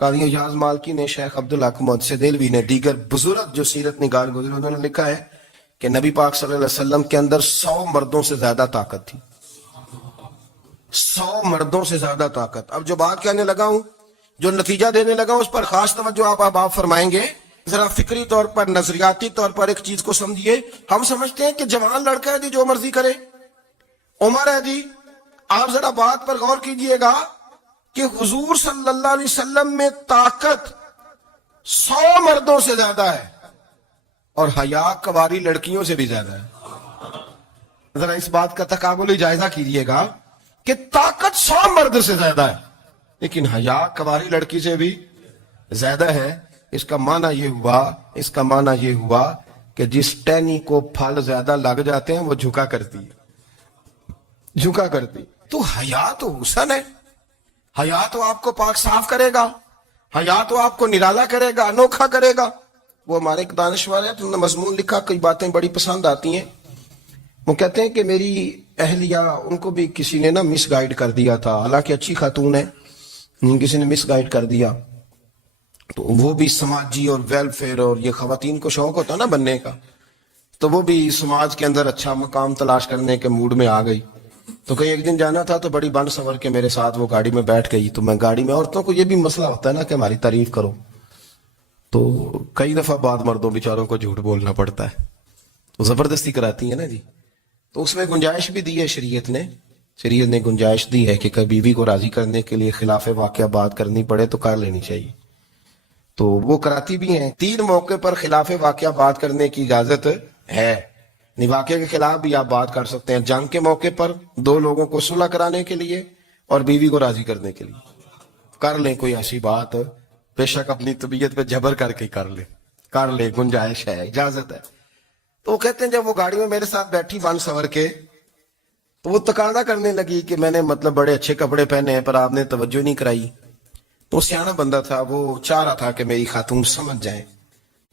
قاضی اعجاز مالکی نے، شیخ عبدالحق محدث دہلوی نے، دیگر بزرگ جو سیرت نگار گزرے انہوں نے لکھا ہے کہ نبی پاک صلی اللہ علیہ وسلم کے اندر 100 مردوں سے زیادہ طاقت تھی. 100 مردوں سے زیادہ طاقت. اب جو بات کہنے لگا ہوں، جو نتیجہ دینے لگا ہوں، اس پر خاص توجہ آپ فرمائیں گے. ذرا فکری طور پر، نظریاتی طور پر ایک چیز کو سمجھیے. ہم سمجھتے ہیں کہ جوان لڑکا ہے جی جو مرضی کرے، عمر ہے جی. آپ ذرا بات پر غور کیجئے گا کہ حضور صلی اللہ علیہ وسلم میں طاقت 100 مردوں سے زیادہ ہے اور حیا کواری لڑکیوں سے بھی زیادہ ہے. ذرا اس بات کا تقابلی جائزہ کیجئے گا کہ طاقت 100 مرد سے زیادہ ہے لیکن حیا کواری لڑکی سے بھی زیادہ ہے. اس کا معنی یہ ہوا کہ جس ٹہنی کو پھل زیادہ لگ جاتے ہیں وہ جھکا کرتی. تو حیا تو حسن ہے، حیا تو آپ کو پاک صاف کرے گا، حیا تو آپ کو نرالا کرے گا، انوکھا کرے گا. وہ ہمارے ایک دانشور ہے جنہوں نے مضمون لکھا، کئی باتیں بڑی پسند آتی ہیں. وہ کہتے ہیں کہ میری اہلیہ، ان کو بھی کسی نے مس گائیڈ کر دیا تھا، حالانکہ اچھی خاتون ہے، کسی نے مس گائیڈ کر دیا. تو وہ بھی سماجی اور ویلفیئر، اور یہ خواتین کو شوق ہوتا نا بننے کا، تو وہ بھی سماج کے اندر اچھا مقام تلاش کرنے کے موڈ میں آ گئی. تو کہیں ایک دن جانا تھا تو بڑی بن سنور کے میرے ساتھ وہ گاڑی میں بیٹھ گئی. تو میں گاڑی میں، عورتوں کو یہ بھی مسئلہ ہوتا ہے نا کہ ہماری تعریف کرو، تو کئی دفعہ بعد مردوں بیچاروں کو جھوٹ بولنا پڑتا ہے، تو زبردستی کراتی ہے نا جی. تو اس میں گنجائش بھی دی ہے شریعت نے گنجائش دی ہے کہ کبھی بیوی کو راضی کرنے کے لیے خلاف واقعہ بات کرنی پڑے تو کر لینی چاہیے. تو وہ کراتی بھی ہیں. 3 موقع پر خلاف واقعہ بات کرنے کی اجازت ہے. واقعے کے خلاف بھی آپ بات کر سکتے ہیں. جنگ کے موقع پر 2 لوگوں کو صلح کرانے کے لیے اور بیوی کو راضی کرنے کے لیے کر لیں کوئی ایسی بات، بے شک اپنی طبیعت پہ جبر کر کے کر لیں، گنجائش ہے، اجازت ہے. تو وہ کہتے ہیں جب وہ گاڑی میں میرے ساتھ بیٹھی بن سنور کے، تو وہ تقاضا کرنے لگی کہ میں نے بڑے اچھے کپڑے پہنے ہیں پر آپ نے توجہ نہیں کرائی. تو سیانا بندہ تھا، وہ چاہ رہا تھا کہ میری خاتون سمجھ جائیں.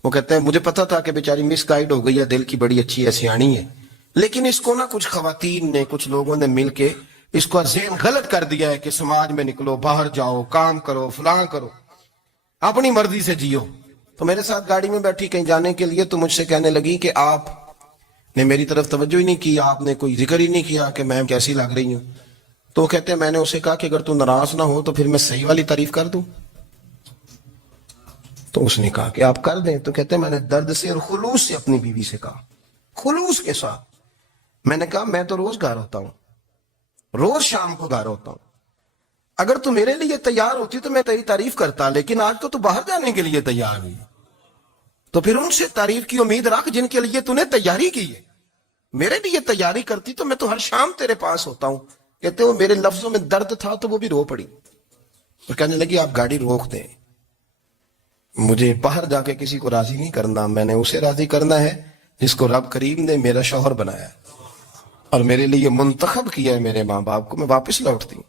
وہ کہتے ہیں مجھے پتا تھا کہ بیچاری مس گائیڈ ہو گئی ہے، دل کی بڑی اچھی ہے، سیانی ہے، لیکن اس کو کچھ خواتین نے، کچھ لوگوں نے مل کے اس کو ذہن غلط کر دیا ہے کہ سماج میں نکلو، باہر جاؤ، کام کرو، فلاں کرو، اپنی مرضی سے جیو. تو میرے ساتھ گاڑی میں بیٹھی کہیں جانے کے لیے، تو مجھ سے کہنے لگی کہ آپ نے میری طرف توجہ ہی نہیں کی، آپ نے کوئی ذکر ہی نہیں کیا کہ میں کیسی لگ رہی ہوں. تو وہ کہتے ہیں میں نے اسے کہا کہ اگر تو ناراض نہ ہو تو پھر میں صحیح والی تعریف کر دوں. تو اس نے کہا کہ آپ کر دیں. تو کہتے ہیں میں نے درد سے اور خلوص سے اپنی بیوی سے کہا، خلوص کے ساتھ. میں نے کہا میں تو روز گھر ہوتا ہوں، روز شام کو گھر ہوتا ہوں، اگر تو میرے لیے تیار ہوتی تو میں تیری تعریف کرتا، لیکن آج تو باہر جانے کے لیے تیار نہیں، تو پھر ان سے تعریف کی امید رکھ جن کے لیے تو نے تیاری کی ہے. میرے لیے تیاری کرتی تو میں تو ہر شام تیرے پاس ہوتا ہوں. کہتے ہیں میرے لفظوں میں درد تھا تو وہ بھی رو پڑی اور کہنے لگی آپ گاڑی روک دیں، مجھے باہر جا کے کسی کو راضی نہیں کرنا، میں نے اسے راضی کرنا ہے جس کو رب کریم نے میرا شوہر بنایا اور میرے لیے منتخب کیا ہے میرے ماں باپ کو. میں واپس لوٹتی ہوں.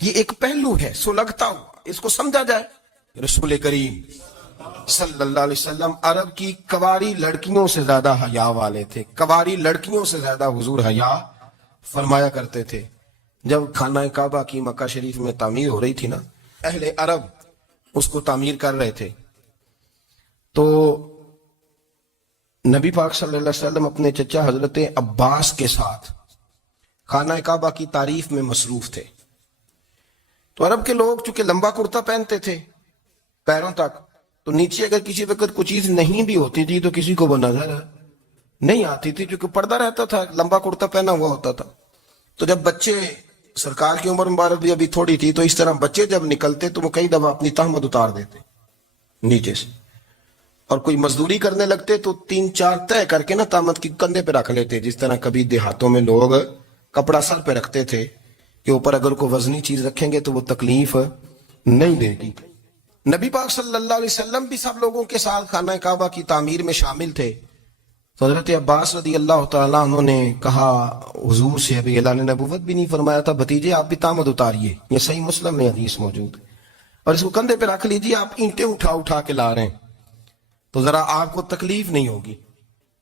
یہ ایک پہلو ہے سلگتا ہوا، اس کو سمجھا جائے. رسول کریم صلی اللہ علیہ وسلم عرب کی کواری لڑکیوں سے زیادہ حیا والے تھے. کواری لڑکیوں سے زیادہ حضور حیا فرمایا کرتے تھے. جب خانہ کعبہ کی مکہ شریف میں تعمیر ہو رہی تھی نا، اہل عرب اس کو تعمیر کر رہے تھے، تو نبی پاک صلی اللہ علیہ وسلم اپنے چچا حضرت عباس کے ساتھ خانہ کعبہ کی تعریف میں مصروف تھے. تو عرب کے لوگ چونکہ لمبا کرتا پہنتے تھے پیروں تک، تو نیچے اگر کسی وقت کوئی چیز نہیں بھی ہوتی تھی تو کسی کو وہ نظر نہیں آتی تھی، کیونکہ پردہ رہتا تھا، لمبا کرتا پہنا ہوا ہوتا تھا. تو جب بچے، سرکار کی عمر مبارک بھی ابھی تھوڑی تھی، تو اس طرح بچے جب نکلتے تو وہ کئی دفعہ اپنی تہمت اتار دیتے نیچے سے، اور کوئی مزدوری کرنے لگتے تو 3-4 طے کر کے تہمت کی کندھے پہ رکھ لیتے. جس طرح کبھی دیہاتوں میں لوگ کپڑا سر پہ رکھتے تھے کہ اوپر اگر کوئی وزنی چیز رکھیں گے تو وہ تکلیف نہیں دے گی. نبی پاک صلی اللہ علیہ وسلم بھی سب لوگوں کے ساتھ خانہ کعبہ کی تعمیر میں شامل تھے. تو حضرت عباس رضی اللہ تعالیٰ عنہ نے کہا حضور سے، ابھی اللہ نے نبوت بھی نہیں فرمایا تھا، بھتیجے آپ بھی تہمت اتاریے، یہ صحیح مسلم میں حدیث موجود ہے، اور اس کو کندھے پہ رکھ لیجیے، آپ اینٹیں اٹھا کے لا رہے ہیں تو ذرا آپ کو تکلیف نہیں ہوگی.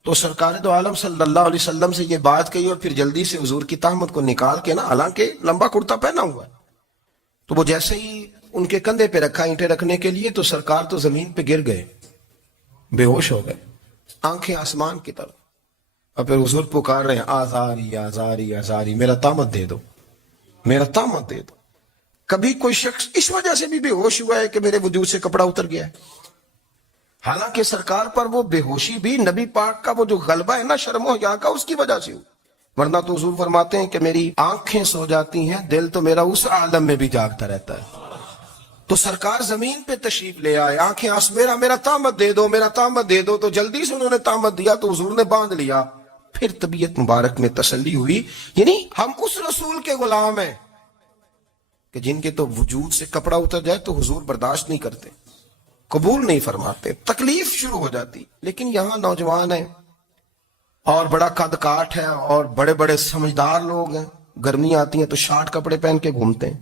تو سرکار دو عالم صلی اللہ علیہ وسلم سے یہ بات کہی اور پھر جلدی سے حضور کی تہمت کو نکال کے حالانکہ لمبا کرتا پہنا ہوا ہے، تو وہ جیسے ہی ان کے کندھے پہ رکھا اینٹیں رکھنے کے لیے، تو سرکار تو زمین پہ گر گئے، بے ہوش ہو گئے، آنکھیں آسمان کی طرف، اور پھر حضور پکار رہے ہیں آزاری آزاری آزاری، میرا طامت دے دو، میرا طامت دے دو۔ کبھی کوئی شخص اس وجہ سے بھی بے ہوش ہوا ہے کہ میرے وجود سے کپڑا اتر گیا ہے؟ حالانکہ سرکار پر وہ بے ہوشی بھی نبی پاک کا وہ جو غلبہ ہے نا شرم و حیا کا، اس کی وجہ سے ہوئی، ورنہ تو حضور فرماتے ہیں کہ میری آنکھیں سو جاتی ہیں، دل تو میرا اس عالم میں بھی جاگتا رہتا ہے۔ تو سرکار زمین پہ تشریف لے آئے، آنکھیں میرا طامت دے دو، میرا طامت دے دو، تو جلدی سے انہوں نے طامت دیا تو حضور نے باندھ لیا، پھر طبیعت مبارک میں تسلی ہوئی۔ یعنی ہم اس رسول کے غلام ہیں کہ جن کے تو وجود سے کپڑا اتر جائے تو حضور برداشت نہیں کرتے، قبول نہیں فرماتے، تکلیف شروع ہو جاتی۔ لیکن یہاں نوجوان ہیں اور بڑا قد کاٹ ہے اور بڑے بڑے سمجھدار لوگ ہیں، گرمی آتی ہیں تو شارٹ کپڑے پہن کے گھومتے ہیں،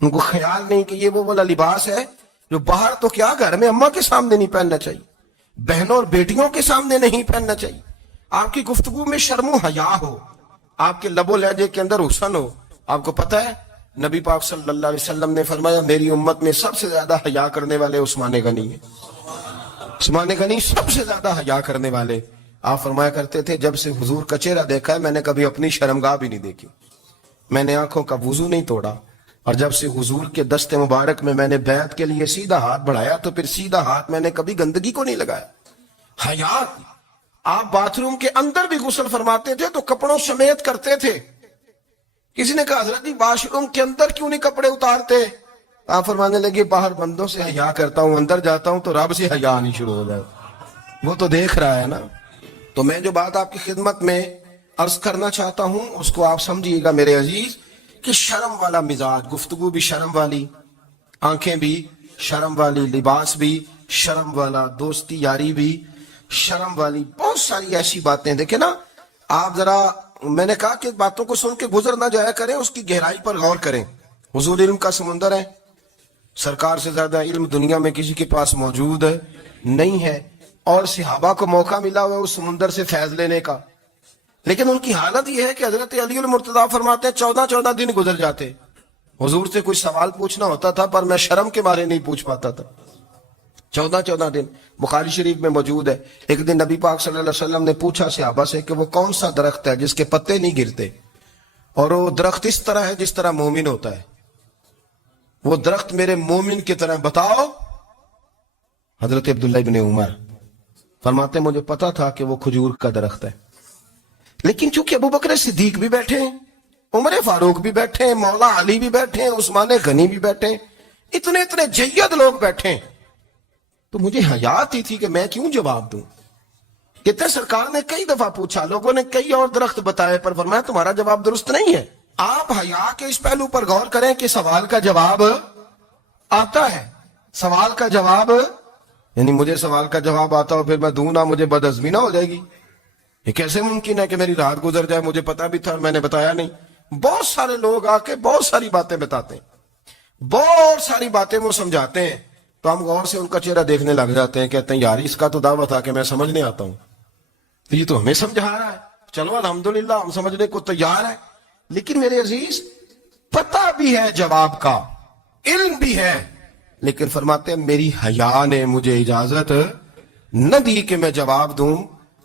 ان کو خیال نہیں کہ یہ وہ والا لباس ہے جو باہر تو کیا گھر میں اماں کے سامنے نہیں پہننا چاہیے، بہنوں اور بیٹیوں کے سامنے نہیں پہننا چاہیے۔ آپ کی گفتگو میں شرم و حیا ہو، آپ کے لب و لہجے کے اندر حسن ہو۔ آپ کو پتہ ہے نبی پاک صلی اللہ علیہ وسلم نے فرمایا میری امت میں سب سے زیادہ حیا کرنے والے عثمان غنی ہیں، عثمان غنی سب سے زیادہ حیا کرنے والے۔ آپ فرمایا کرتے تھے جب سے حضور کا چہرہ دیکھا ہے میں نے کبھی اپنی شرمگاہ بھی نہیں دیکھی، میں نے آنکھوں کا وضو نہیں توڑا، اور جب سے حضور کے دست مبارک میں نے بیعت کے لیے سیدھا ہاتھ بڑھایا تو پھر سیدھا ہاتھ میں نے کبھی گندگی کو نہیں لگایا۔ حیا، آپ باتھ روم کے اندر بھی غسل فرماتے تھے تو کپڑوں سمیت کرتے تھے۔ کسی نے کہا حضرت جی واش روم کے اندر کیوں نہیں کپڑے اتارتے؟ آپ فرمانے لگے باہر بندوں سے حیا کرتا ہوں، اندر جاتا ہوں تو رب سے حیا نہیں شروع ہو جائے، وہ تو دیکھ رہا ہے نا۔ تو میں جو بات آپ کی خدمت میں عرض کرنا چاہتا ہوں اس کو آپ سمجھیے گا میرے عزیز، کہ شرم والا مزاج، گفتگو بھی شرم والی، آنکھیں بھی شرم والی، لباس بھی شرم والا، دوستی یاری بھی شرم والی، بہت ساری ایسی باتیں۔ دیکھیں نا آپ ذرا، میں نے کہا کہ باتوں کو سن کے گزر نہ جایا کریں، اس کی گہرائی پر غور کریں۔ حضور علم کا سمندر ہے، سرکار سے زیادہ علم دنیا میں کسی کے پاس موجود نہیں ہے، اور صحابہ کو موقع ملا ہوا اس سمندر سے فیض لینے کا، لیکن ان کی حالت یہ ہے کہ حضرت علی المرتضیٰ فرماتے ہیں 14 دن گزر جاتے، حضور سے کوئی سوال پوچھنا ہوتا تھا پر میں شرم کے بارے نہیں پوچھ پاتا تھا۔ 14 دن بخاری شریف میں موجود ہے۔ ایک دن نبی پاک صلی اللہ علیہ وسلم نے پوچھا صحابہ سے کہ وہ کون سا درخت ہے جس کے پتے نہیں گرتے، اور وہ درخت اس طرح ہے جس طرح مومن ہوتا ہے، وہ درخت میرے مومن کی طرح بتاؤ۔ حضرت عبداللہ ابن عمر فرماتے ہیں مجھے پتا تھا کہ وہ کھجور کا درخت ہے، لیکن چونکہ ابو بکر صدیق بھی بیٹھے ہیں، عمر فاروق بھی بیٹھے ہیں، مولا علی بھی بیٹھے ہیں، عثمان غنی بھی بیٹھے ہیں، اتنے جید لوگ بیٹھے ہیں، تو مجھے حیا آتی تھی کہ میں کیوں جواب دوں۔ کہتے سرکار نے کئی دفعہ پوچھا، لوگوں نے کئی اور درخت بتائے، پر فرمایا تمہارا جواب درست نہیں ہے۔ آپ حیا کے اس پہلو پر غور کریں کہ سوال کا جواب آتا ہے، سوال کا جواب، یعنی مجھے سوال کا جواب آتا ہو پھر میں دوں نہ، مجھے بدعزمی نہ ہو جائے گی؟ یہ کیسے ممکن ہے کہ میری رات گزر جائے، مجھے پتا بھی تھا اور میں نے بتایا نہیں؟ بہت سارے لوگ آ کے بہت ساری باتیں بتاتے ہیں، بہت ساری باتیں وہ سمجھاتے ہیں، تو ہم غور سے ان کا چہرہ دیکھنے لگ جاتے ہیں، کہتے ہیں یار اس کا تو دعویٰ تھا کہ میں سمجھنے آتا ہوں، تو یہ تو ہمیں سمجھا رہا ہے، چلو الحمدللہ ہم سمجھنے کو تیار ہے۔ لیکن میرے عزیز پتہ بھی ہے جواب کا، علم بھی ہے، لیکن فرماتے ہیں میری حیا نے مجھے اجازت نہ دی کہ میں جواب دوں۔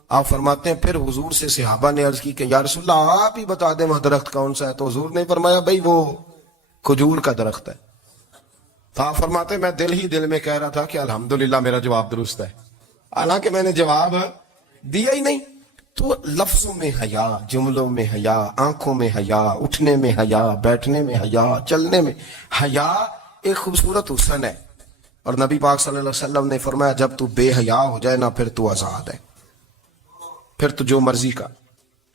آپ فرماتے ہیں پھر حضور سے صحابہ نے عرض کی کہ یا رسول اللہ آپ ہی بتا دیں وہ درخت کون سا ہے، تو حضور نے فرمایا بھئی وہ کھجور کا درخت ہے۔ تو آپ فرماتے ہیں میں دل میں کہہ رہا تھا کہ الحمدللہ میرا جواب درست ہے، حالانکہ میں نے جواب دیا ہی نہیں۔ تو لفظوں میں حیا، جملوں میں حیا، آنکھوں میں حیا، اٹھنے میں حیا، بیٹھنے میں حیا، چلنے میں حیا ایک خوبصورت حسن ہے، اور نبی پاک صلی اللہ علیہ وسلم نے فرمایا جب تو بے حیا ہو جائے نا پھر تو آزاد ہے، پھر تو جو مرضی کا،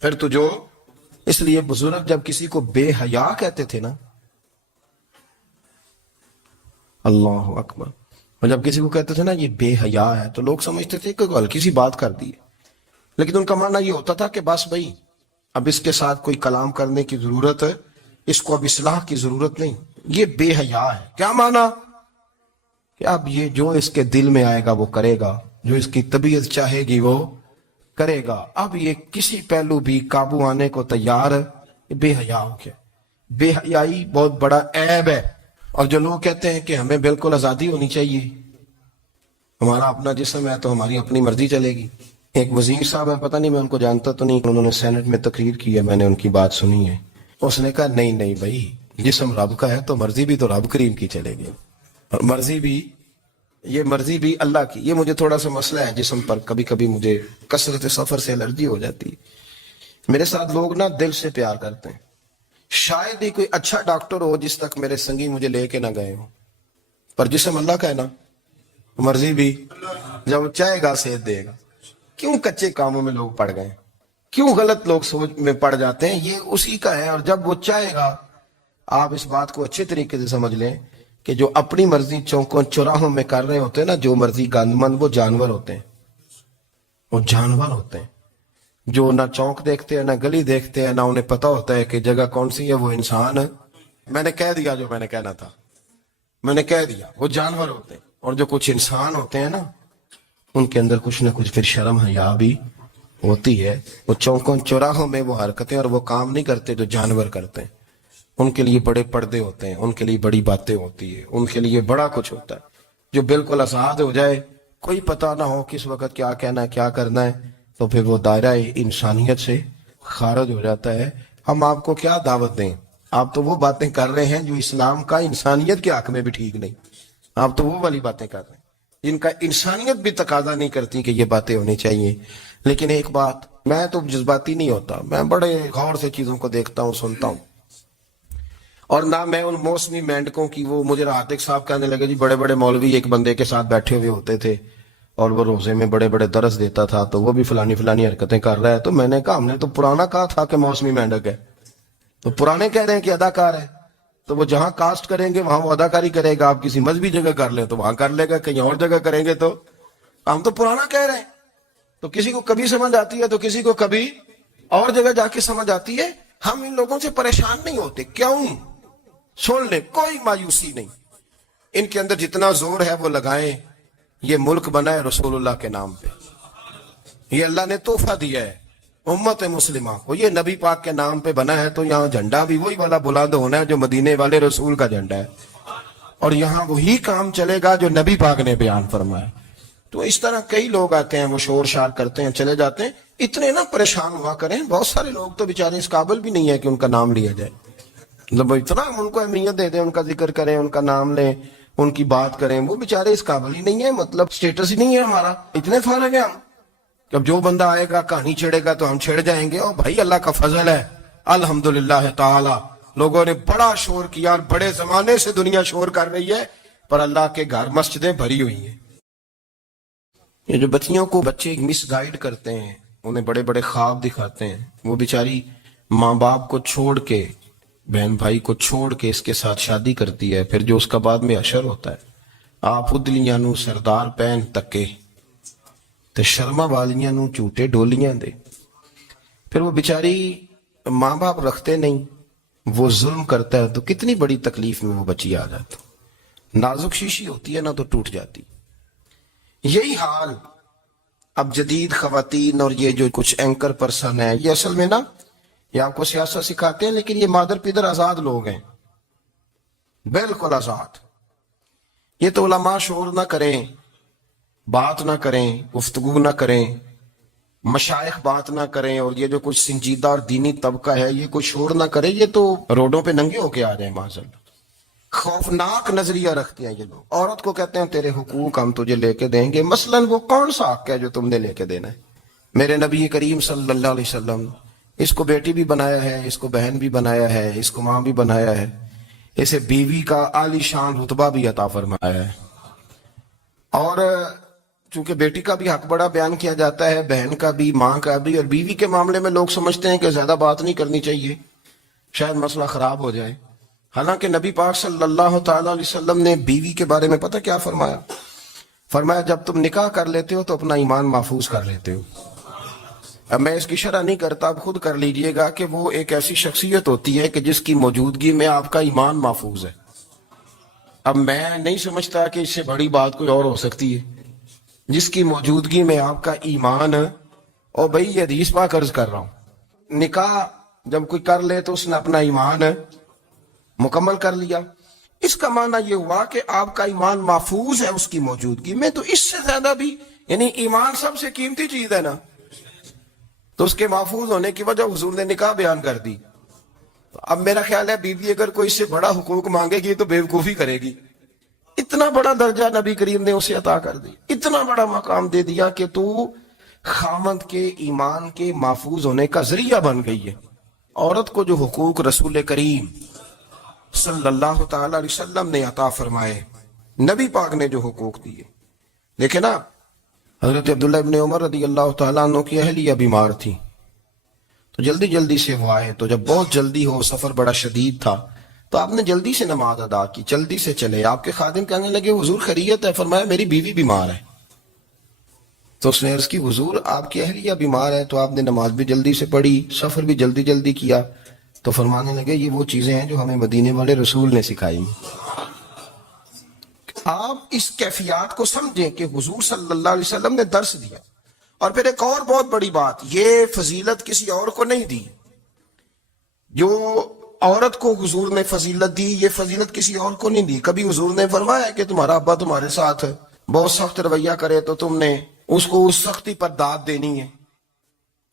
پھر تو جو۔ اس لیے بزرگ جب کسی کو بے حیا کہتے تھے نا، اللہ اکبر، اور جب کسی کو کہتے تھے نا یہ بے حیا ہے تو لوگ سمجھتے تھے کہ ہلکی سی بات کر دی ہے، لیکن ان کا معنی یہ ہوتا تھا کہ بس بھائی اب اس کے ساتھ کوئی کلام کرنے کی ضرورت ہے، اس کو اب اصلاح کی ضرورت نہیں، یہ بے حیا ہے۔ کیا معنی؟ کہ اب یہ جو اس کے دل میں آئے گا وہ کرے گا، جو اس کی طبیعت چاہے گی وہ کرے گا، اب یہ کسی پہلو بھی قابو آنے کو تیار ہے، بے حیا ہو گیا۔ بے حیائی بہت بڑا عیب ہے، اور جو لوگ کہتے ہیں کہ ہمیں بالکل آزادی ہونی چاہیے، ہمارا اپنا جسم ہے تو ہماری اپنی مرضی چلے گی. ایک وزیر صاحب ہے، پتہ نہیں میں ان کو جانتا تو نہیں، انہوں نے سینٹ میں تقریر کی ہے، میں نے ان کی بات سنی ہے. اس نے کہا نہیں نہیں بھائی، جسم رب کا ہے تو مرضی بھی تو رب کریم کی چلے گی، اور مرضی بھی اللہ کی. یہ مجھے تھوڑا سا مسئلہ ہے جسم پر، کبھی کبھی مجھے کثرت سفر سے الرجی ہو جاتی ہے. میرے ساتھ لوگ نا دل سے پیار کرتے ہیں. شاید ہی کوئی اچھا ڈاکٹر ہو جس تک میرے سنگی مجھے لے کے نہ گئے ہوں، پر جسم اللہ کا ہے نا، مرضی بھی جب وہ چاہے گا صحت دے گا. کیوں کچے کاموں میں لوگ پڑ گئے، کیوں غلط لوگ سوچ میں پڑ جاتے ہیں؟ یہ اسی کا ہے. اور جب وہ چاہے گا، آپ اس بات کو اچھے طریقے سے سمجھ لیں کہ جو اپنی مرضی چوکوں چوراہوں میں کر رہے ہوتے ہیں نا، جو مرضی گندمند، وہ جانور ہوتے ہیں. وہ جانور ہوتے ہیں جو نہ چوک دیکھتے ہیں، نہ گلی دیکھتے ہیں، نہ انہیں پتہ ہوتا ہے کہ جگہ کون سی ہے. وہ انسان ہے. میں نے کہہ دیا جو میں نے کہنا تھا، میں نے کہہ دیا. وہ جانور ہوتے ہیں. اور جو کچھ انسان ہوتے ہیں نا، ان کے اندر کچھ نہ کچھ پھر شرم حیا بھی ہوتی ہے. وہ چوکوں چوراہوں میں وہ حرکتیں اور وہ کام نہیں کرتے جو جانور کرتے ہیں. ان کے لیے بڑے پردے ہوتے ہیں، ان کے لیے بڑی باتیں ہوتی ہے، ان کے لیے بڑا کچھ ہوتا ہے. جو بالکل آزاد ہو جائے، کوئی پتہ نہ ہو کس وقت کیا کہنا ہے کیا کرنا ہے، تو پھر وہ دائرہ انسانیت سے خارج ہو جاتا ہے. ہم آپ کو کیا دعوت دیں؟ آپ تو وہ باتیں کر رہے ہیں جو اسلام کا انسانیت کے حق میں بھی ٹھیک نہیں. آپ تو وہ والی باتیں کر رہے ہیں جن کا انسانیت بھی تقاضا نہیں کرتی کہ یہ باتیں ہونی چاہیے. لیکن ایک بات، میں تو جذباتی نہیں ہوتا، میں بڑے غور سے چیزوں کو دیکھتا ہوں، سنتا ہوں. اور نہ میں ان موسمی مینڈکوں کی، وہ مجھے راتق صاحب کہنے لگے جی بڑے بڑے مولوی ایک بندے کے ساتھ بیٹھے ہوئے ہوتے تھے اور وہ روزے میں بڑے بڑے درس دیتا تھا تو وہ بھی فلانی حرکتیں کر رہا ہے. تو میں نے کہا ہم نے تو پرانا کہا تھا کہ موسمی مینڈک ہے، تو پرانے کہہ رہے ہیں کہ اداکار ہے. تو وہ جہاں کاسٹ کریں گے وہاں وہ اداکاری کرے گا. آپ کسی مذہبی جگہ کر لیں تو وہاں کر لے گا، کہیں اور جگہ کریں گے تو ہم تو پرانا کہہ رہے ہیں. تو کسی کو کبھی سمجھ آتی ہے تو کسی کو کبھی اور جگہ جا کے سمجھ آتی ہے. ہم ان لوگوں سے پریشان نہیں ہوتے. کیوں؟ سن لیں، کوئی مایوسی نہیں. ان کے اندر جتنا زور ہے وہ لگائیں. یہ ملک بنا ہے رسول اللہ کے نام پہ. یہ اللہ نے تحفہ دیا ہے امت مسلمہ کو. یہ نبی پاک کے نام پہ بنا ہے تو یہاں جھنڈا بھی وہی والا بلند ہونا ہے جو مدینے والے رسول کا جھنڈا ہے، اور یہاں وہی کام چلے گا جو نبی پاک نے بیان فرمایا. تو اس طرح کئی لوگ آتے ہیں، وہ شور شار کرتے ہیں، چلے جاتے ہیں. اتنے نہ پریشان ہوا کریں. بہت سارے لوگ تو بیچارے اس قابل بھی نہیں ہے کہ ان کا نام لیا جائے. مطلب اتنا ان کو اہمیت دے دیں، ان کا ذکر کریں، ان کا نام لیں، ان کی بات کریں. وہ بیچارے اس قابل ہی نہیں ہے، مطلب سٹیٹس ہی نہیں ہے ہمارا. اتنے فارغ ہیں ہم. جب جو بندہ آئے گا کہانی چھیڑے گا تو ہم چھیڑ جائیں گے. اور بھائی اللہ کا فضل ہے الحمدللہ تعالی، لوگوں نے بڑا شور کیا اور بڑے زمانے سے دنیا شور کر رہی ہے، پر اللہ کے گھر مسجدیں بھری ہوئی ہیں. یہ جو بچیوں کو بچے مس گائیڈ کرتے ہیں، انہیں بڑے بڑے خواب دکھاتے ہیں، وہ بیچاری ماں باپ کو چھوڑ کے، بہن بھائی کو چھوڑ کے اس کے ساتھ شادی کرتی ہے. پھر جو اس کا بعد میں حشر ہوتا ہے، آپ ادلیاں نو سردار پہن تکے تے شرما والیاں نو جھوٹے ڈولیاں دے. پھر وہ بیچاری ماں باپ رکھتے نہیں، وہ ظلم کرتا ہے تو کتنی بڑی تکلیف میں وہ بچی آ جاتی. نازک شیشی ہوتی ہے نا تو ٹوٹ جاتی. یہی حال اب جدید خواتین اور یہ جو کچھ اینکر پرسن ہیں، یہ اصل میں نا یہ آپ کو سیاست سکھاتے ہیں، لیکن یہ مادر پیدر آزاد لوگ ہیں، بالکل آزاد. یہ تو علماء شور نہ کریں، بات نہ کریں، گفتگو نہ کریں، مشائخ بات نہ کریں، اور یہ جو کچھ سنجیدہ اور دینی طبقہ ہے یہ کوئی شور نہ کرے. یہ تو روڈوں پہ ننگے ہو کے آ جائیں معاذ اللہ. خوفناک نظریہ رکھتے ہیں یہ لوگ. عورت کو کہتے ہیں تیرے حقوق ہم تجھے لے کے دیں گے. مثلاً وہ کون سا حق ہے جو تم نے لے کے دینا ہے؟ میرے نبی کریم صلی اللہ علیہ وسلم اس کو بیٹی بھی بنایا ہے، اس کو بہن بھی بنایا ہے، اس کو ماں بھی بنایا ہے، اسے بیوی کا عالی شان رتبہ بھی عطا فرمایا ہے. اور چونکہ بیٹی کا بھی حق بڑا بیان کیا جاتا ہے، بہن کا بھی، ماں کا بھی. اور بیوی کے معاملے میں لوگ سمجھتے ہیں کہ زیادہ بات نہیں کرنی چاہیے، شاید مسئلہ خراب ہو جائے. حالانکہ نبی پاک صلی اللہ تعالی علیہ وسلم نے بیوی کے بارے میں پتہ کیا فرمایا؟ فرمایا جب تم نکاح کر لیتے ہو تو اپنا ایمان محفوظ کر لیتے ہو. اب میں اس کی شرح نہیں کرتا، اب خود کر لیجئے گا کہ وہ ایک ایسی شخصیت ہوتی ہے کہ جس کی موجودگی میں آپ کا ایمان محفوظ ہے. اب میں نہیں سمجھتا کہ اس سے بڑی بات کوئی اور ہو سکتی ہے، جس کی موجودگی میں آپ کا ایمان. اور بھائی یہ حدیث پاک عرض کر رہا ہوں، نکاح جب کوئی کر لے تو اس نے اپنا ایمان مکمل کر لیا. اس کا معنی یہ ہوا کہ آپ کا ایمان محفوظ ہے اس کی موجودگی میں. تو اس سے زیادہ بھی، یعنی ایمان سب سے قیمتی چیز ہے نا، تو اس کے محفوظ ہونے کی وجہ حضور نے نکاح بیان کر دی. اب میرا خیال ہے بیوی اگر کوئی اس سے بڑا حقوق مانگے گی تو بیوقوفی کرے گی. اتنا بڑا درجہ نبی کریم نے اسے عطا کر دی، اتنا بڑا مقام دے دیا کہ تو خامند کے ایمان کے محفوظ ہونے کا ذریعہ بن گئی ہے. عورت کو جو حقوق رسول کریم صلی اللہ تعالی علیہ وسلم نے عطا فرمائے، نبی پاک نے جو حقوق دیے. دیکھیں نا، حضرت عبداللہ ابن عمر رضی اللہ تعالیٰ عنہ کی اہلیہ بیمار تھی، تو جلدی جلدی سے وہ آئے. تو جب بہت جلدی ہو، سفر بڑا شدید تھا، تو آپ نے جلدی سے نماز ادا کی، جلدی سے چلے. آپ کے خادم کہنے لگے حضور خیریت ہے؟ فرمایا میری بیوی بیمار ہے. تو اس نے عرض کی حضور آپ کی اہلیہ بیمار ہے. تو آپ نے نماز بھی جلدی سے پڑھی، سفر بھی جلدی جلدی کیا. تو فرمانے لگے یہ وہ چیزیں ہیں جو ہمیں مدینے والے رسول نے سکھائی. آپ اس کیفیات کو سمجھیں کہ حضور صلی اللہ علیہ وسلم نے درس دیا. اور پھر ایک اور بہت بڑی بات، یہ فضیلت کسی اور کو نہیں دی. جو عورت کو حضور نے فضیلت دی، یہ فضیلت کسی اور کو نہیں دی. کبھی حضور نے فرمایا کہ تمہارا ابا تمہارے ساتھ بہت سخت رویہ کرے تو تم نے اس کو اس سختی پر داد دینی ہے.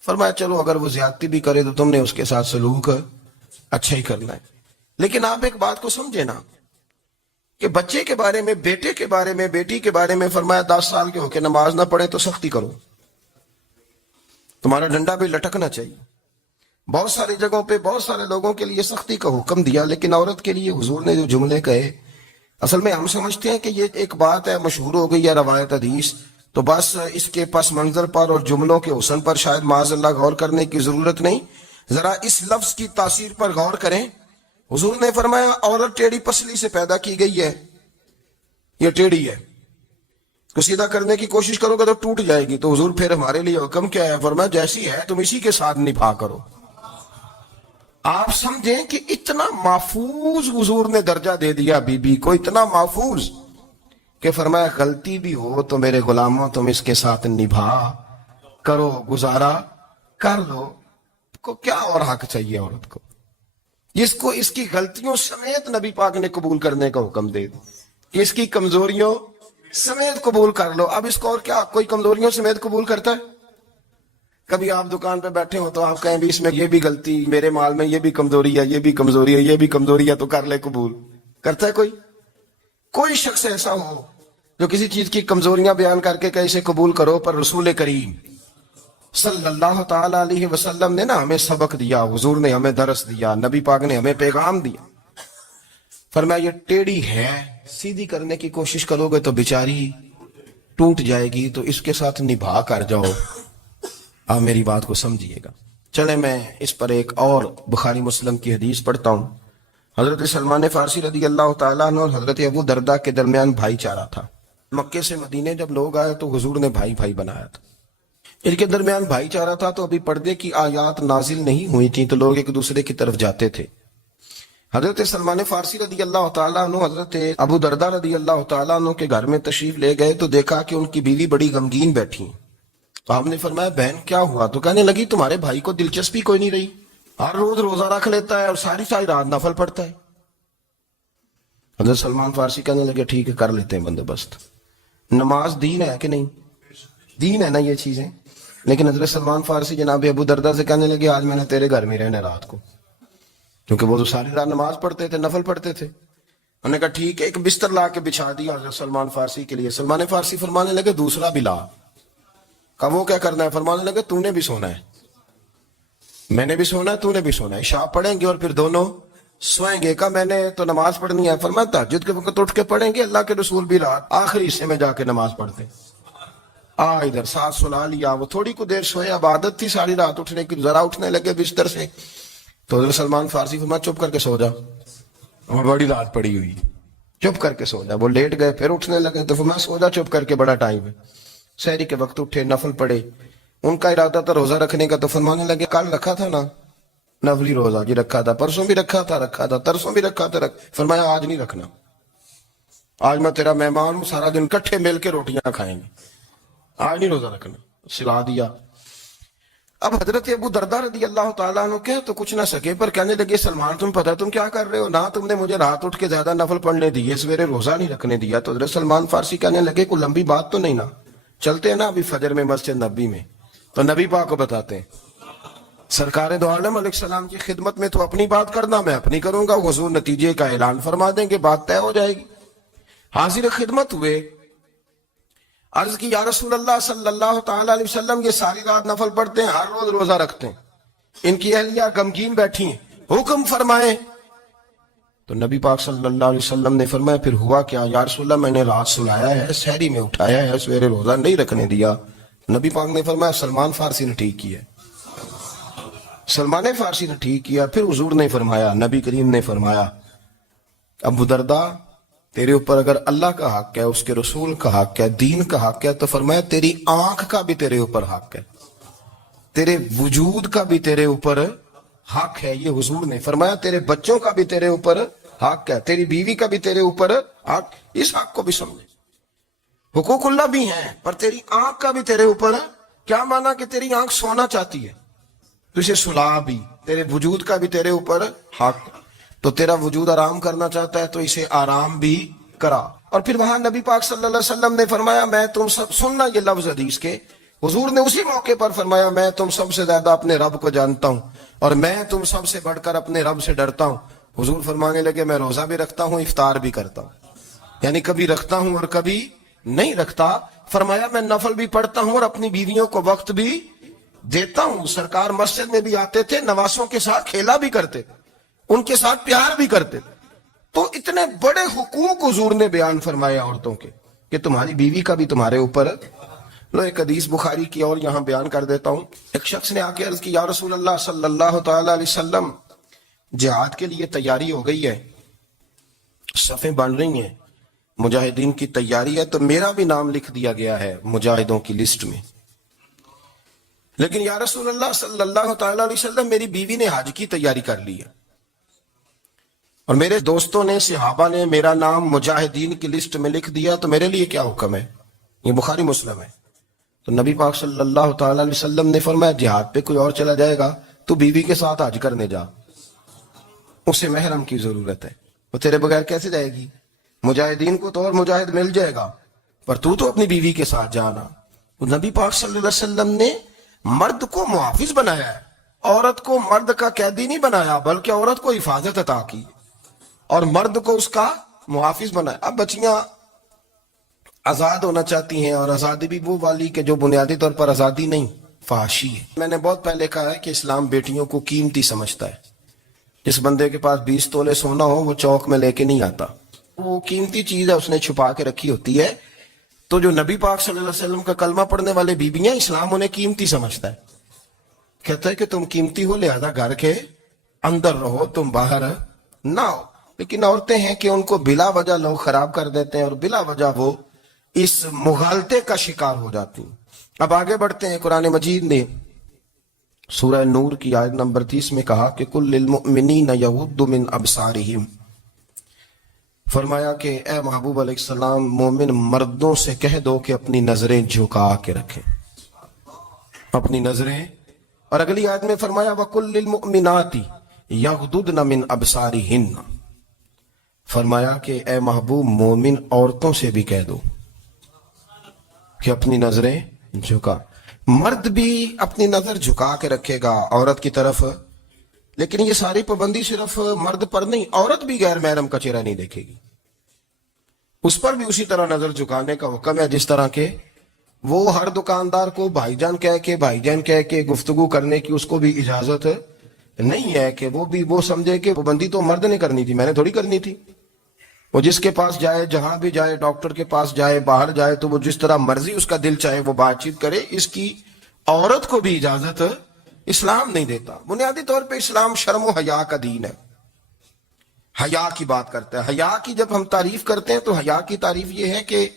فرمایا چلو اگر وہ زیادتی بھی کرے تو تم نے اس کے ساتھ سلوک اچھا ہی کرنا ہے. لیکن آپ ایک بات کو سمجھے نا کہ بچے کے بارے میں، بیٹے کے بارے میں، بیٹی کے بارے میں فرمایا 10 سال کے ہو کے نماز نہ پڑھے تو سختی کرو، تمہارا ڈنڈا بھی لٹکنا چاہیے. بہت ساری جگہوں پہ بہت سارے لوگوں کے لیے سختی کا حکم دیا، لیکن عورت کے لیے حضور نے جو جملے کہے، اصل میں ہم سمجھتے ہیں کہ یہ ایک بات ہے، مشہور ہو گئی ہے روایت حدیث، تو بس اس کے پس منظر پر اور جملوں کے حسن پر شاید معاذ اللہ غور کرنے کی ضرورت نہیں. ذرا اس لفظ کی تاثیر پر غور کریں. حضور نے فرمایا عورت ٹیڑھی پسلی سے پیدا کی گئی ہے، یہ ٹیڑھی ہے، کو سیدھا کرنے کی کوشش کرو گے تو ٹوٹ جائے گی. تو حضور پھر ہمارے لیے حکم کیا ہے؟ فرمایا جیسی ہے تم اسی کے ساتھ نبھا کرو. آپ سمجھیں کہ اتنا محفوظ حضور نے درجہ دے دیا بی بی کو، اتنا محفوظ کہ فرمایا غلطی بھی ہو تو میرے غلاموں تم اس کے ساتھ نبھا کرو، گزارا کر لو. کو کیا اور حق چاہیے عورت کو، جس کو اس کی غلطیوں سمیت نبی پاک نے قبول کرنے کا حکم دے دی کہ اس کی کمزوریوں سمیت قبول کر لو. اب اس کو اور کیا کوئی کمزوریوں سمیت قبول کرتا ہے؟ کبھی آپ دکان پہ بیٹھے ہو تو آپ کہیں بھی اس میں یہ بھی غلطی، میرے مال میں یہ بھی کمزوری ہے، یہ بھی کمزوری ہے، یہ بھی کمزوری ہے، تو کر لے قبول. کرتا ہے کوئی شخص ایسا ہو جو کسی چیز کی کمزوریاں بیان کر کے کہ اسے قبول کرو؟ پر رسول کریم صلی اللہ تعالی علیہ وسلم نے نا ہمیں سبق دیا، حضور نے ہمیں درس دیا، نبی پاک نے ہمیں پیغام دیا. فرمایا یہ ٹیڑھی ہے، سیدھی کرنے کی کوشش کرو گے تو بیچاری ٹوٹ جائے گی، تو اس کے ساتھ نبھا کر جاؤ. آپ میری بات کو سمجھیے گا. چلے میں اس پر ایک اور بخاری مسلم کی حدیث پڑھتا ہوں. حضرت سلمان فارسی رضی اللہ تعالیٰ عنہ اور حضرت ابو دردہ کے درمیان بھائی چارہ تھا. مکے سے مدینے جب لوگ آئے تو حضور نے بھائی بھائی بنایا تھا. ان کے درمیان بھائی چارہ تھا تو ابھی پردے کی آیات نازل نہیں ہوئی تھیں، تو لوگ ایک دوسرے کی طرف جاتے تھے. حضرت سلمان فارسی رضی اللہ تعالیٰ عنہ حضرت ابو دردہ رضی اللہ تعالیٰ عنہ کے گھر میں تشریف لے گئے تو دیکھا کہ ان کی بیوی بڑی غمگین بیٹھی. تو آپ نے فرمایا بہن کیا ہوا؟ تو کہنے لگی تمہارے بھائی کو دلچسپی کوئی نہیں رہی، ہر روز روزہ رکھ لیتا ہے اور ساری ساری رات نفل پڑھتا ہے. حضرت سلمان فارسی کہنے لگے ٹھیک ہے کر لیتے ہیں بندوبست. نماز دین ہے کہ نہیں؟ دین ہے نا یہ چیزیں. لیکن حضرت سلمان فارسی جناب ابو دردہ سے کہنے لگے آج میں نے تیرے گھر میں رہنا رات کو، کیونکہ وہ تو ساری رات نماز پڑھتے تھے، نفل پڑھتے تھے. انہوں نے کہا ٹھیک ہے. ایک بستر لا کے بچھا دیا حضرت سلمان فارسی کے لیے. سلمان فارسی فرمانے لگے دوسرا بھی لا. کہا وہ کیا کرنا ہے؟ فرمانے لگے تو نے بھی سونا ہے، میں نے بھی سونا ہے، تو نے بھی سونا ہے. عشاء پڑھیں گے اور پھر دونوں سوئیں گے. کہا میں نے تو نماز پڑھنی ہے. فرمایا تہجد کے وقت اٹھ کے پڑھیں گے، اللہ کے رسول بھی رات آخری حصے میں جا کے نماز پڑھتے. ادھر ساتھ سلا لیا. وہ تھوڑی کو دیر سوئے، اب عادت تھی ساری رات اٹھنے کی، ذرا اٹھنے لگے بستر سے تو حضرت سلمان فارسی فرمایا چپ کر کے سو جا، اور بڑی رات پڑی ہوئی، چپ کر کے سو جا. وہ لیٹ گئے، پھر اٹھنے لگے تو فرمایا سو جا چپ کر کے، بڑا ٹائم ہے. سحری کے وقت اٹھے، نفل پڑھے. ان کا ارادہ تھا روزہ رکھنے کا، تو فرمانے لگے کل رکھا تھا نا نفلی روزہ؟ جی رکھا تھا. پرسوں بھی رکھا تھا ترسوں بھی رکھا تھا. فرمایا آج نہیں رکھنا، آج میں تیرا مہمان ہوں، سارا دن کٹھے مل کے روٹیاں کھائیں گے، آج نہیں روزہ رکھنا. سلا دیا. اب حضرت ابو دردہ رضی اللہ تعالیٰ عنہ کہہ تو کچھ نہ سکے، پر کہنے لگے سلمان تم پتہ تم کیا کر رہے ہو، نہ تم نے مجھے رات اٹھ کے زیادہ نفل پڑھنے دیے، سویرے روزہ نہیں رکھنے دیا۔ تو حضرت سلمان فارسی کہنے لگے کوئی لمبی بات تو نہیں نا، چلتے ہیں نا ابھی فجر میں مسجد نبی میں، تو نبی پاک کو بتاتے ہیں سرکار دو عالم علیہ السلام کی خدمت میں تو اپنی بات کرنا، میں اپنی کروں گا، حضور نتیجے کا اعلان فرما دیں گے، بات طے ہو جائے گی۔ حاضر خدمت ہوئے، عرض کی یا رسول اللہ صلی اللہ تعالی علیہ وسلم یہ ساری رات نفل پڑھتے ہیں، ہر روز روزہ رکھتے ہیں، ان کی اہلیہ غمگین بیٹھی ہیں، حکم فرمائیں۔ تو نبی پاک صلی اللہ علیہ وسلم نے فرمایا پھر ہوا کیا؟ یا رسول اللہ میں نے رات سلایا ہے، سحری میں اٹھایا ہے، سویرے روزہ نہیں رکھنے دیا۔ نبی پاک نے فرمایا سلمان فارسی نے ٹھیک کیا، سلمان فارسی نے ٹھیک کیا۔ پھر حضور نے فرمایا، نبی کریم نے فرمایا ابو دردہ تیرے اوپر اگر اللہ کا حق ہے، اس کے رسول کا حق ہے، دین کا حق ہے، تو فرمایا تیری آنکھ کا بھی تیرے اوپر حق ہے، تیرے وجود کا بھی تیرے اوپر حق ہے، یہ حضور نے فرمایا، تیرے بچوں کا بھی تیرے اوپر حق ہے، تیری بیوی کا بھی تیرے اوپر حق، اس حق کو بھی سمجھے۔ حقوق اللہ بھی ہیں، پر تیری آنکھ کا بھی تیرے اوپر ہے۔ کیا مانا کہ تیری آنکھ سونا چاہتی ہے تو اسے سلا بھی، تیرے وجود کا بھی تیرے اوپر حق، تو تیرا وجود آرام کرنا چاہتا ہے تو اسے آرام بھی کرا۔ اور پھر وہاں نبی پاک صلی اللہ علیہ وسلم نے فرمایا میں تم سب، سننا یہ لفظ حدیث کے، حضور نے اسی موقع پر فرمایا میں تم سب سے زیادہ اپنے رب کو جانتا ہوں اور میں تم سب سے بڑھ کر اپنے رب سے ڈرتا ہوں۔ حضور فرمانے لگے میں روزہ بھی رکھتا ہوں، افطار بھی کرتا ہوں، یعنی کبھی رکھتا ہوں اور کبھی نہیں رکھتا۔ فرمایا میں نفل بھی پڑھتا ہوں اور اپنی بیویوں کو وقت بھی دیتا ہوں۔ سرکار مسجد میں بھی آتے تھے، نواسوں کے ساتھ کھیلا بھی کرتے تھے، ان کے ساتھ پیار بھی کرتے تھے۔ تو اتنے بڑے حقوق حضور نے بیان فرمائے عورتوں کے کہ تمہاری بیوی کا بھی تمہارے اوپر۔ لو ایک حدیث بخاری کی اور یہاں بیان کر دیتا ہوں۔ ایک شخص نے آ کے عرض کی یا رسول اللہ صلی اللہ تعالی علیہ وسلم جہاد کے لیے تیاری ہو گئی ہے، صفیں بن رہی ہیں، مجاہدین کی تیاری ہے، تو میرا بھی نام لکھ دیا گیا ہے مجاہدوں کی لسٹ میں، لیکن یا رسول اللہ صلی اللہ تعالی علیہ وسلم میری بیوی نے حج کی تیاری کر لی ہے اور میرے دوستوں نے، صحابہ نے میرا نام مجاہدین کی لسٹ میں لکھ دیا، تو میرے لیے کیا حکم ہے؟ یہ بخاری مسلم ہے۔ تو نبی پاک صلی اللہ تعالی علیہ وسلم نے فرمایا جہاد پہ کوئی اور چلا جائے گا تو بیوی کے ساتھ حج کرنے جا، اسے محرم کی ضرورت ہے، وہ تیرے بغیر کیسے جائے گی؟ مجاہدین کو تو اور مجاہد مل جائے گا، پر تو اپنی بیوی کے ساتھ جانا۔ نبی پاک صلی اللہ علیہ وسلم نے مرد کو محافظ بنایا ہے، عورت کو مرد کا قیدی نہیں بنایا، بلکہ عورت کو حفاظت عطا کی اور مرد کو اس کا محافظ بنایا۔ اب بچیاں آزاد ہونا چاہتی ہیں، اور آزادی بھی وہ والی کہ جو بنیادی طور پر آزادی نہیں، فحاشی ہے۔ میں نے بہت پہلے کہا ہے کہ اسلام بیٹیوں کو قیمتی سمجھتا ہے۔ جس بندے کے پاس 20 تولے سونا ہو وہ چوک میں لے کے نہیں آتا، وہ قیمتی چیز ہے، اس نے چھپا کے رکھی ہوتی ہے۔ تو جو نبی پاک صلی اللہ علیہ وسلم کا کلمہ پڑھنے والے بیویاں، اسلام انہیں قیمتی سمجھتا ہے، کہتا ہے کہ تم قیمتی ہو لہذا گھر کے اندر رہو، تم باہر نہ ہو۔ لیکن عورتیں ہیں کہ ان کو بلا وجہ لوگ خراب کر دیتے ہیں اور بلا وجہ وہ اس مغالطے کا شکار ہو جاتی ہیں۔ اب آگے بڑھتے ہیں۔ قرآن مجید نے سورہ نور کی آیت نمبر 30 میں کہا کہ کل للمؤمنین یغضوا من ابصارہم، فرمایا کہ اے محبوب علیہ السلام مومن مردوں سے کہہ دو کہ اپنی نظریں جھکا کے رکھیں، اپنی نظریں۔ اور اگلی آیت میں فرمایا وَقُلْ لِلْمُؤْمِنَاتِ يَغْضُضْنَ مِنْ أَبْصَارِهِنَّ، فرمایا کہ اے محبوب مومن عورتوں سے بھی کہہ دو کہ اپنی نظریں جھکا۔ مرد بھی اپنی نظر جھکا کے رکھے گا عورت کی طرف، لیکن یہ ساری پابندی صرف مرد پر نہیں، عورت بھی غیر محرم کا چہرہ نہیں دیکھے گی، اس پر بھی اسی طرح نظر جھکانے کا حکم ہے، جس طرح کہ وہ ہر دکاندار کو بھائی جان کہہ کے گفتگو کرنے کی اس کو بھی اجازت نہیں ہے کہ وہ سمجھے کہ پابندی تو مرد نے کرنی تھی، میں نے تھوڑی کرنی تھی۔ وہ جس کے پاس جائے، جہاں بھی جائے، ڈاکٹر کے پاس جائے، باہر جائے، تو وہ جس طرح مرضی اس کا دل چاہے وہ بات چیت کرے، اس کی عورت کو بھی اجازت اسلام نہیں دیتا۔ بنیادی طور پہ اسلام شرم و حیا کا دین ہے، حیا کی بات کرتا ہے۔ حیا کی جب ہم تعریف کرتے ہیں تو حیا کی تعریف یہ ہے کہ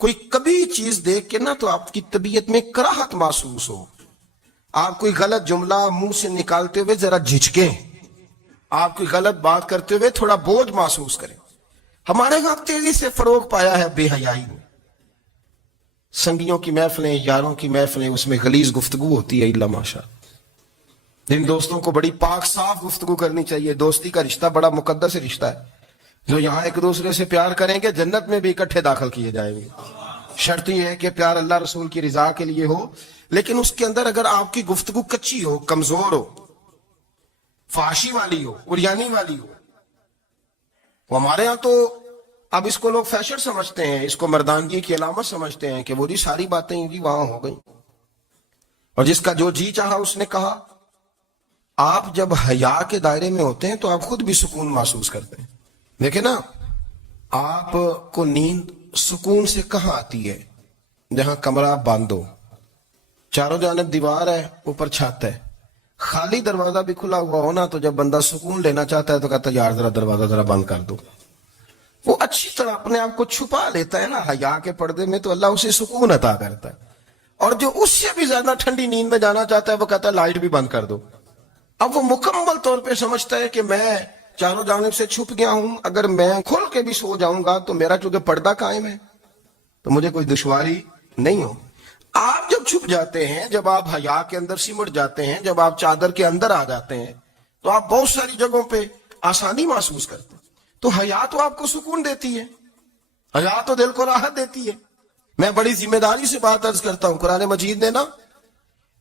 کوئی کبھی چیز دیکھ کے نا تو آپ کی طبیعت میں کراہت محسوس ہو، آپ کوئی غلط جملہ منہ سے نکالتے ہوئے ذرا جھجکیں، آپ کوئی غلط بات کرتے ہوئے تھوڑا بوجھ محسوس کریں۔ ہمارے ہاں تیزی سے فروغ پایا ہے بے حیائی میں، سنگیوں کی محفلیں، یاروں کی محفلیں، اس میں غلیظ گفتگو ہوتی ہے، الا ماشاء۔ جن دوستوں کو بڑی پاک صاف گفتگو کرنی چاہیے. دوستی کا رشتہ بڑا مقدس رشتہ ہے. جو یہاں ایک دوسرے سے پیار کریں گے جنت میں بھی اکٹھے داخل کیے جائیں گے. شرط یہ ہے کہ پیار اللہ رسول کی رضا کے لیے ہو, لیکن اس کے اندر اگر آپ کی گفتگو کچی ہو, کمزور ہو, فحاشی والی ہو, عریانی والی ہو. وہ ہمارے ہاں تو اب اس کو لوگ فیشن سمجھتے ہیں, اس کو مردانگی کی علامت سمجھتے ہیں کہ وہ جی ساری باتیں جی وہاں ہو گئی, اور جس کا جو جی چاہا اس نے کہا. آپ جب حیا کے دائرے میں ہوتے ہیں تو آپ خود بھی سکون محسوس کرتے ہیں. دیکھیں نا, آپ کو نیند سکون سے کہاں آتی ہے؟ جہاں کمرہ بند ہو, چاروں جانب دیوار ہے, اوپر چھت ہے, خالی دروازہ بھی کھلا ہوا ہونا, تو جب بندہ سکون لینا چاہتا ہے تو کہتا ہے یار ذرا دروازہ ذرا بند کر دو. وہ اچھی طرح اپنے آپ کو چھپا لیتا ہے نا حیا کے پردے میں, تو اللہ اسے سکون عطا کرتا ہے. اور جو اس سے بھی زیادہ ٹھنڈی نیند میں جانا چاہتا ہے وہ کہتا ہے لائٹ بھی بند کر دو. اب وہ مکمل طور پہ سمجھتا ہے کہ میں چاروں جانب سے چھپ گیا ہوں, اگر میں کھل کے بھی سو جاؤں گا تو میرا چونکہ پردہ قائم ہے تو مجھے کوئی دشواری نہیں ہو. آپ جب چھپ جاتے ہیں, جب آپ حیا کے اندر سمٹ جاتے ہیں, جب آپ چادر کے اندر آ جاتے ہیں, تو آپ بہت ساری جگہوں پہ آسانی محسوس کرتے ہیں. تو حیا تو آپ کو سکون دیتی ہے, حیا تو دل کو راحت دیتی ہے. میں بڑی ذمہ داری سے بات عرض کرتا ہوں, قرآن مجید نے نا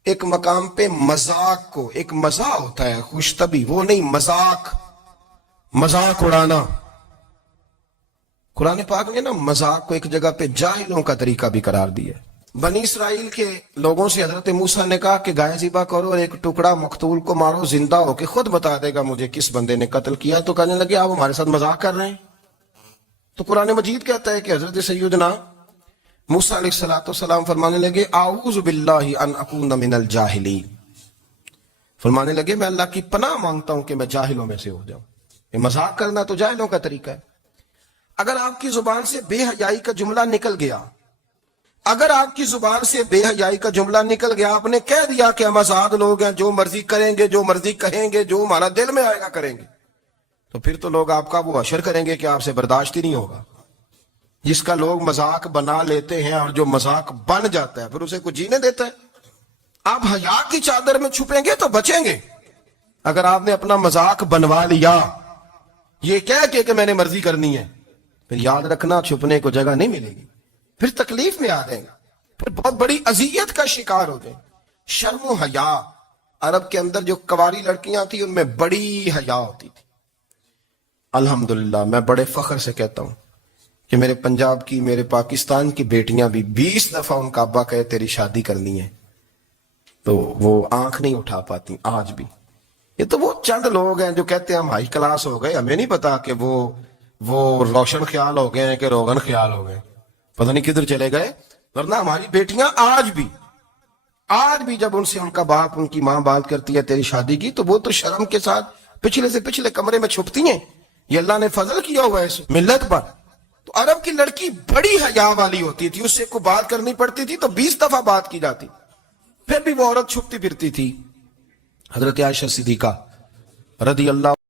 ایک مقام پہ مذاق کو, ایک مزہ ہوتا ہے خوش طبی, وہ نہیں مذاق, مذاق اڑانا. قرآن پاک نے نا مذاق کو ایک جگہ پہ جاہلوں کا طریقہ بھی قرار دیا. بنی اسرائیل کے لوگوں سے حضرت موسیٰ نے کہا کہ گائے ذبح کرو اور ایک ٹکڑا مقتول کو مارو, زندہ ہو کے خود بتا دے گا مجھے کس بندے نے قتل کیا. تو کہنے لگے آپ ہمارے ساتھ مذاق کر رہے ہیں. تو قرآن مجید کہتا ہے کہ حضرت سیدنا موسیٰ علیہ السلام فرمانے لگے اعوذ باللہ ان اکون من الجاہلین, فرمانے لگے میں اللہ کی پناہ مانگتا ہوں کہ میں جاہلوں میں سے ہو جاؤں. یہ مذاق کرنا تو جاہلوں کا طریقہ ہے. اگر آپ کی زبان سے بے حیائی کا جملہ نکل گیا, اگر آپ کی زبان سے بے حیائی کا جملہ نکل گیا, آپ نے کہہ دیا کہ ہم آزاد لوگ ہیں, جو مرضی کریں گے, جو مرضی کہیں گے, جو ہمارا دل میں آئے گا کریں گے, تو پھر تو لوگ آپ کا وہ حشر کریں گے کہ آپ سے برداشت ہی نہیں ہوگا. جس کا لوگ مذاق بنا لیتے ہیں اور جو مذاق بن جاتا ہے پھر اسے کچھ جینے دیتا ہے. آپ حیا کی چادر میں چھپیں گے تو بچیں گے. اگر آپ نے اپنا مذاق بنوا لیا یہ کہہ کے کہ میں نے مرضی کرنی ہے, پھر یاد رکھنا چھپنے کو جگہ نہیں ملے گی, پھر تکلیف میں آ جائیں گے, پھر بہت بڑی اذیت کا شکار ہو جائیں. شرم و حیا, عرب کے اندر جو کواری لڑکیاں تھیں ان میں بڑی حیا ہوتی تھی. الحمدللہ میں بڑے فخر سے کہتا ہوں کہ میرے پنجاب کی, میرے پاکستان کی بیٹیاں بھی 20 دفعہ ان کا ابا کہے تیری شادی کرنی ہے تو وہ آنکھ نہیں اٹھا پاتی آج بھی. یہ تو وہ چند لوگ ہیں جو کہتے ہیں ہم ہائی کلاس ہو گئے, ہمیں نہیں پتا کہ وہ روشن خیال ہو گئے ہیں کہ روغن خیال ہو گئے, پتہ نہیں کدھر چلے گئے. ورنہ ہماری بیٹیاں آج بھی جب ان سے ان کا باپ, ان کی ماں بات کرتی ہے تیری شادی کی, تو وہ تو شرم کے ساتھ پچھلے سے پچھلے کمرے میں چھپتی ہیں. یہ اللہ نے فضل کیا ہوا ہے اس ملت پر. تو عرب کی لڑکی بڑی حیا والی ہوتی تھی, اس سے کوئی بات کرنی پڑتی تھی تو 20 دفعہ بات کی جاتی, پھر بھی وہ عورت چھپتی پھرتی تھی. حضرت عائشہ صدیقہ رضی اللہ